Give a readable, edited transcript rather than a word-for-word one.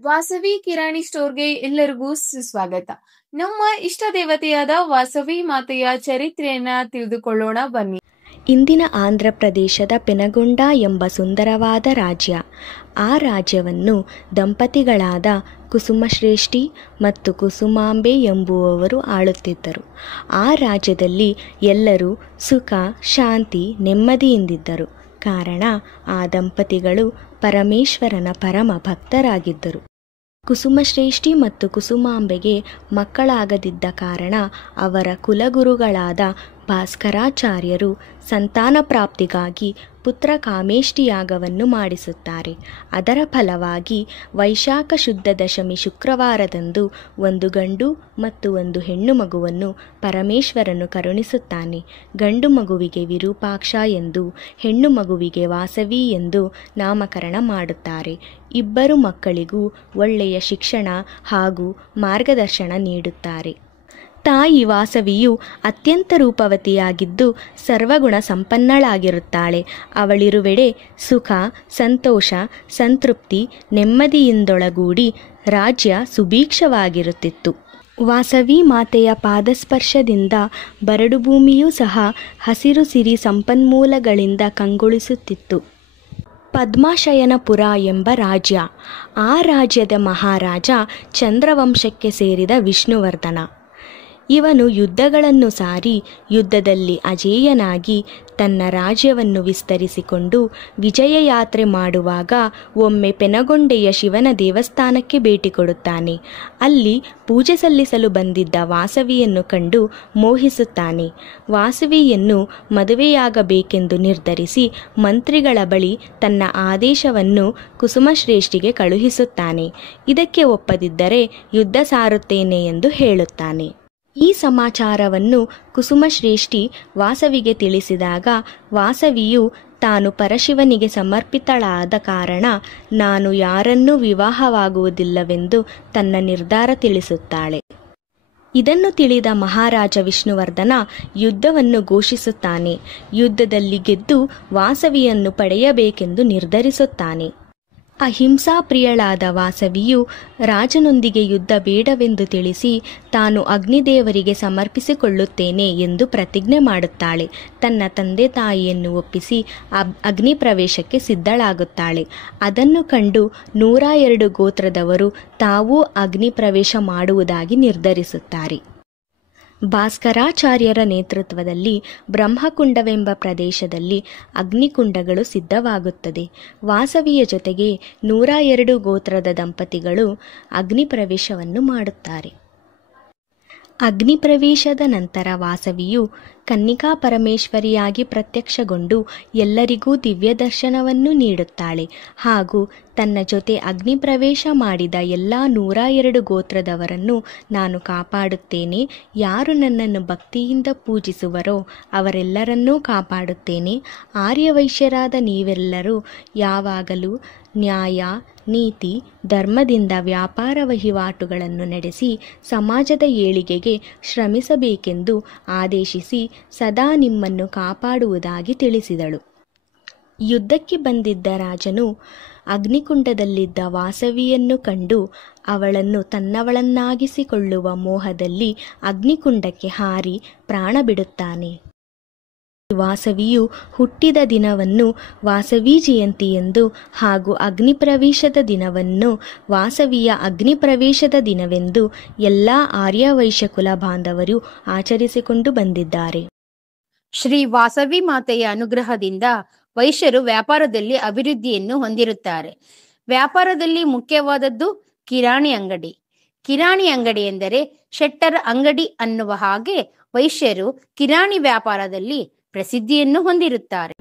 ವಾಸವಿ ಕಿರಾಣಿ ಸ್ಟೋರ್ಗೆ ಎಲ್ಲರಿಗೂ ಸುಸ್ವಾಗತ. ನಮ್ಮ ಇಷ್ಟ ದೇವತೆಯಾದ ವಾಸವಿ ಮಾತೆಯ ಚರಿತ್ರೆಯನ್ನ ತಿಳಿದುಕೊಳ್ಳೋಣ ಬನ್ನಿ. ಇಂದಿನ ಆಂಧ್ರ ಪ್ರದೇಶದ ಪೆನಗೊಂಡ ಎಂಬ ಸುಂದರವಾದ ರಾಜ್ಯ. ಆ ರಾಜ್ಯವನ್ನು ದಂಪತಿಗಳಾದ ಕುಸುಮಶ್ರೇಷ್ಠಿ ಮತ್ತು ಕುಸುಮಾಂಬೆ ಎಂಬುವವರು ಆಳುತ್ತಿದ್ದರು. ಆ ರಾಜ್ಯದಲ್ಲಿ ಎಲ್ಲರೂ ಸುಖ, ಶಾಂತಿ, ನೆಮ್ಮದಿಯಿಂದಿದ್ದರು. ಕಾರಣ ಆ ದಂಪತಿಗಳು ಪರಮೇಶ್ವರನ ಪರಮ ಭಕ್ತರಾಗಿದ್ದರು. ಕುಸುಮಶ್ರೇಷ್ಠಿ ಮತ್ತು ಕುಸುಮಾಂಬೆಗೆ ಮಕ್ಕಳಾಗದಿದ್ದ ಕಾರಣ ಅವರ ಕುಲಗುರುಗಳಾದ ಭಾಸ್ಕರಾಚಾರ್ಯರು ಸಂತಾನ ಪ್ರಾಪ್ತಿಗಾಗಿ ಪುತ್ರ ಕಾಮೇಷ್ಟಿ ಯಾಗವನ್ನು ಮಾಡಿಸುತ್ತಾರೆ. ಅದರ ಫಲವಾಗಿ ವೈಶಾಖ ಶುದ್ಧ ದಶಮಿ ಶುಕ್ರವಾರದಂದು ಒಂದು ಗಂಡು ಮತ್ತು ಒಂದು ಹೆಣ್ಣು ಮಗುವನ್ನು ಪರಮೇಶ್ವರನು ಕರುಣಿಸುತ್ತಾನೆ. ಗಂಡು ಮಗುವಿಗೆ ವಿರೂಪಾಕ್ಷ ಎಂದು, ಹೆಣ್ಣು ಮಗುವಿಗೆ ವಾಸವಿ ಎಂದು ನಾಮಕರಣ ಮಾಡುತ್ತಾರೆ. ಇಬ್ಬರು ಮಕ್ಕಳಿಗೂ ಒಳ್ಳೆಯ ಶಿಕ್ಷಣ ಹಾಗೂ ಮಾರ್ಗದರ್ಶನ ನೀಡುತ್ತಾರೆ. ತಾಯಿ ವಾಸವಿಯು ಅತ್ಯಂತ ರೂಪವತಿಯಾಗಿದ್ದು ಸರ್ವಗುಣ ಸಂಪನ್ನಳಾಗಿರುತ್ತಾಳೆ. ಅವಳಿರುವೆಡೆ ಸುಖ, ಸಂತೋಷ, ಸಂತೃಪ್ತಿ, ನೆಮ್ಮದಿಯಿಂದೊಳಗೂಡಿ ರಾಜ್ಯ ಸುಭೀಕ್ಷವಾಗಿರುತ್ತಿತ್ತು. ವಾಸವಿ ಮಾತೆಯ ಪಾದಸ್ಪರ್ಶದಿಂದ ಬರಡು ಭೂಮಿಯೂ ಸಹ ಹಸಿರು ಸಿರಿ ಸಂಪನ್ಮೂಲಗಳಿಂದ ಕಂಗೊಳಿಸುತ್ತಿತ್ತು. ಪದ್ಮಾಶಯನಪುರ ಎಂಬ ರಾಜ್ಯ. ಆ ರಾಜ್ಯದ ಮಹಾರಾಜ ಚಂದ್ರವಂಶಕ್ಕೆ ಸೇರಿದ ವಿಷ್ಣುವರ್ಧನ. ಇವನು ಯುದ್ಧಗಳನ್ನು ಸಾರಿ ಯುದ್ಧದಲ್ಲಿ ಅಜೇಯನಾಗಿ ತನ್ನ ರಾಜ್ಯವನ್ನು ವಿಸ್ತರಿಸಿಕೊಂಡು ವಿಜಯ ಯಾತ್ರೆ ಮಾಡುವಾಗ ಒಮ್ಮೆ ಪೆನಗೊಂಡೆಯ ಶಿವನ ದೇವಸ್ಥಾನಕ್ಕೆ ಭೇಟಿ ಕೊಡುತ್ತಾನೆ. ಅಲ್ಲಿ ಪೂಜೆ ಸಲ್ಲಿಸಲು ಬಂದಿದ್ದ ವಾಸವಿಯನ್ನು ಕಂಡು ಮೋಹಿಸುತ್ತಾನೆ. ವಾಸವಿಯನ್ನು ಮದುವೆಯಾಗಬೇಕೆಂದು ನಿರ್ಧರಿಸಿ ಮಂತ್ರಿಗಳ ಬಳಿ ತನ್ನ ಆದೇಶವನ್ನು ಕುಸುಮಶ್ರೇಷ್ಠಿಗೆ ಕಳುಹಿಸುತ್ತಾನೆ. ಇದಕ್ಕೆ ಒಪ್ಪದಿದ್ದರೆ ಯುದ್ಧ ಸಾರುತ್ತೇನೆ ಎಂದು ಹೇಳುತ್ತಾನೆ. ಈ ಸಮಾಚಾರವನ್ನು ಕುಸುಮಶ್ರೇಷ್ಠಿ ವಾಸವಿಗೆ ತಿಳಿಸಿದಾಗ ವಾಸವಿಯು ತಾನು ಪರಶಿವನಿಗೆ ಸಮರ್ಪಿತಳಾದ ಕಾರಣ ನಾನು ಯಾರನ್ನೂ ವಿವಾಹವಾಗುವುದಿಲ್ಲವೆಂದು ತನ್ನ ನಿರ್ಧಾರ ತಿಳಿಸುತ್ತಾಳೆ. ಇದನ್ನು ತಿಳಿದ ಮಹಾರಾಜ ವಿಷ್ಣುವರ್ಧನ ಯುದ್ಧವನ್ನು ಘೋಷಿಸುತ್ತಾನೆ. ಯುದ್ಧದಲ್ಲಿ ಗೆದ್ದು ವಾಸವಿಯನ್ನು ಪಡೆಯಬೇಕೆಂದು ನಿರ್ಧರಿಸುತ್ತಾನೆ. ಅಹಿಂಸಾ ಪ್ರಿಯಳಾದ ವಾಸವಿಯು ರಾಜನೊಂದಿಗೆ ಯುದ್ಧ ಬೇಡವೆಂದು ತಿಳಿಸಿ ತಾನು ಅಗ್ನಿದೇವರಿಗೆ ಸಮರ್ಪಿಸಿಕೊಳ್ಳುತ್ತೇನೆ ಎಂದು ಪ್ರತಿಜ್ಞೆ ಮಾಡುತ್ತಾಳೆ. ತನ್ನ ತಂದೆ ತಾಯಿಯನ್ನು ಒಪ್ಪಿಸಿ ಅಗ್ನಿ ಪ್ರವೇಶಕ್ಕೆ ಸಿದ್ಧಳಾಗುತ್ತಾಳೆ. ಅದನ್ನು ಕಂಡು 102 ಗೋತ್ರದವರು ತಾವೂ ಅಗ್ನಿ ಪ್ರವೇಶ ಮಾಡುವುದಾಗಿ ನಿರ್ಧರಿಸುತ್ತಾರೆ. ಭಾಸ್ಕರಾಚಾರ್ಯರ ನೇತೃತ್ವದಲ್ಲಿ ಬ್ರಹ್ಮಕುಂಡವೆಂಬ ಪ್ರದೇಶದಲ್ಲಿ ಅಗ್ನಿಕುಂಡಗಳು ಸಿದ್ಧವಾಗುತ್ತದೆ. ವಾಸವಿಯ ಜೊತೆಗೆ 102 ಗೋತ್ರದ ದಂಪತಿಗಳು ಅಗ್ನಿ ಪ್ರವೇಶವನ್ನು ಮಾಡುತ್ತಾರೆ. ಅಗ್ನಿ ಪ್ರವೇಶದ ನಂತರ ವಾಸವಿಯು ಕನ್ನಿಕಾ ಪರಮೇಶ್ವರಿಯಾಗಿ ಪ್ರತ್ಯಕ್ಷಗೊಂಡು ಎಲ್ಲರಿಗೂ ದಿವ್ಯ ದರ್ಶನವನ್ನು ನೀಡುತ್ತಾಳೆ ಹಾಗೂ ತನ್ನ ಜೊತೆ ಅಗ್ನಿ ಪ್ರವೇಶ ಮಾಡಿದ ಎಲ್ಲ 102 ಗೋತ್ರದವರನ್ನು ನಾನು ಕಾಪಾಡುತ್ತೇನೆ. ಯಾರು ನನ್ನನ್ನು ಭಕ್ತಿಯಿಂದ ಪೂಜಿಸುವರೋ ಅವರೆಲ್ಲರನ್ನೂ ಕಾಪಾಡುತ್ತೇನೆ. ಆರ್ಯವೈಶ್ಯರಾದ ನೀವೆಲ್ಲರೂ ಯಾವಾಗಲೂ ನ್ಯಾಯ, ನೀತಿ, ಧರ್ಮದಿಂದ ವ್ಯಾಪಾರ ವಹಿವಾಟುಗಳನ್ನು ನಡೆಸಿ ಸಮಾಜದ ಏಳಿಗೆಗೆ ಶ್ರಮಿಸಬೇಕೆಂದು ಆದೇಶಿಸಿ ಸದಾ ನಿಮ್ಮನ್ನು ಕಾಪಾಡುವುದಾಗಿ ತಿಳಿಸಿದಳು. ಯುದ್ಧಕ್ಕೆ ಬಂದಿದ್ದ ರಾಜನು ಅಗ್ನಿಕುಂಡದಲ್ಲಿದ್ದ ವಾಸವಿಯನ್ನು ಕಂಡು ಅವಳನ್ನು ತನ್ನವಳನ್ನಾಗಿಸಿಕೊಳ್ಳುವ ಮೋಹದಲ್ಲಿ ಅಗ್ನಿಕುಂಡಕ್ಕೆ ಹಾರಿ ಪ್ರಾಣ ಬಿಡುತ್ತಾನೆ. ವಾಸವಿಯು ಹುಟ್ಟಿದ ದಿನವನ್ನು ವಾಸವಿ ಜಯಂತಿ ಎಂದು ಹಾಗೂ ಅಗ್ನಿ ಪ್ರವೇಶದ ದಿನವನ್ನು ವಾಸವಿಯ ಅಗ್ನಿ ಪ್ರವೇಶದ ದಿನವೆಂದು ಎಲ್ಲ ಆರ್ಯವೈಶ್ಯ ಕುಲ ಬಾಂಧವರು ಆಚರಿಸಿಕೊಂಡು ಬಂದಿದ್ದಾರೆ. ಶ್ರೀ ವಾಸವಿ ಮಾತೆಯ ಅನುಗ್ರಹದಿಂದ ವೈಶ್ಯರು ವ್ಯಾಪಾರದಲ್ಲಿ ಅಭಿವೃದ್ಧಿಯನ್ನು ಹೊಂದಿರುತ್ತಾರೆ. ವ್ಯಾಪಾರದಲ್ಲಿ ಮುಖ್ಯವಾದದ್ದು ಕಿರಾಣಿ ಅಂಗಡಿ. ಕಿರಾಣಿ ಅಂಗಡಿ ಎಂದರೆ ಶೆಟ್ಟರ್ ಅಂಗಡಿ ಅನ್ನುವ ಹಾಗೆ ವೈಶ್ಯರು ಕಿರಾಣಿ ವ್ಯಾಪಾರದಲ್ಲಿ ಪ್ರಸಿದ್ಧಿಯನ್ನು ಹೊಂದಿರುತ್ತಾರೆ.